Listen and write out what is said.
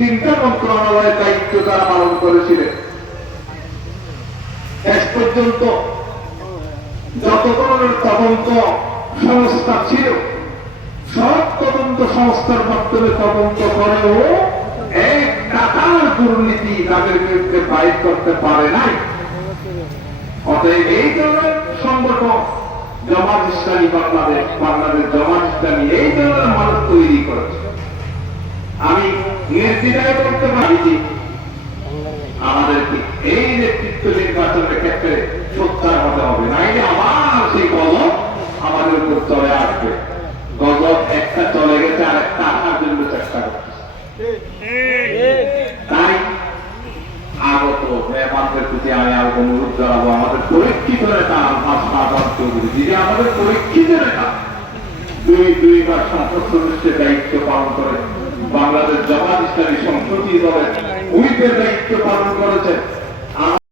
তিনটা মন্ত্রণালয়ের দায়িত্ব তারা পালন করেছিলেন। শেষ পর্যন্ত যত ধরনের তদন্ত সংস্থা ছিল সব তদন্ত সংস্থার মাধ্যমে তদন্ত করেও এক টাকার দুর্নীতি তাদের বিরুদ্ধে বাইর করতে পারে নাই। অতএব এই ধরনের সংগঠন জামাত ইসলামী বাংলাদেশ জামাত ইসলামী এই ধরনের মানুষ তৈরি করেছে। আমি নির্দ্বিধায় বলতে পারি যে আমাদেরকে এই নেতৃত্ব নির্বাচনের ক্ষেত্রে সোচ্চার হতে হবে, নাইলে আবার সেই গজব আমাদের উপর চলে আসবে। গজব একটা চলে গেছে আর একটা আসার জন্য চেষ্টা করছে। তাই আগত মেহমানদের প্রতি আমি আরো অনুরোধ জানাবো, আমাদের পরীক্ষিত নেতা যিনি আমাদের পরীক্ষিত নেতা, দুইবার সংসদ সদস্যের দায়িত্ব পালন করে বাংলাদেশ জামাত ইসলামী সংসদীয় দলের হুইপের দায়িত্ব পালন করেছেন।